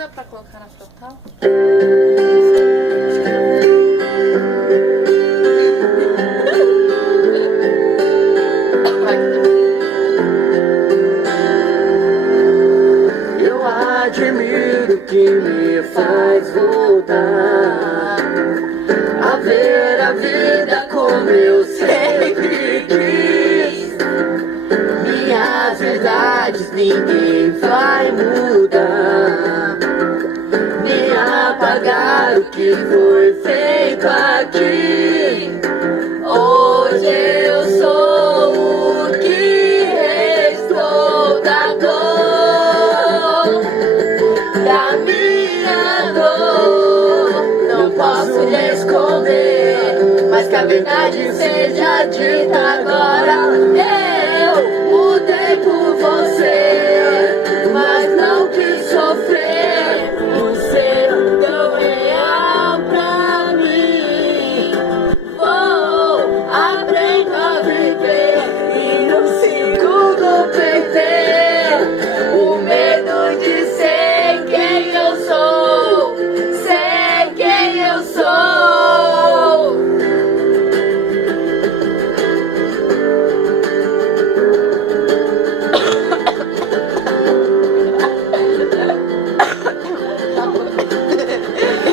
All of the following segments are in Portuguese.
dá pra colocar na frontal? Vai que dá. Eu admiro que me faz voltar a ver a vida como eu sempre quis. Minhas verdades ninguém vai mudar, nem apagar o que foi feito aqui. Hoje eu sou o que restou da dor, da minha dor. Não posso lhe esconder, mas que a verdade seja dita agora. Eu mudei por você, mas não quis sofrer por ser tão real pra mim. Vou aprender a viver e num segundo perder o medo de ser quem eu sou, ser quem eu sou.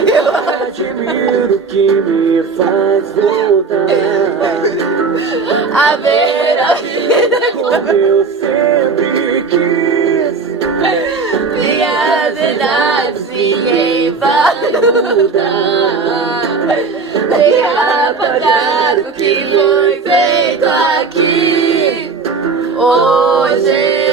Eu admiro que me faz voltar a ver a vida como eu sempre quis. Minhas verdades ninguém vai mudar, nem apagar o que foi feito aqui. Hoje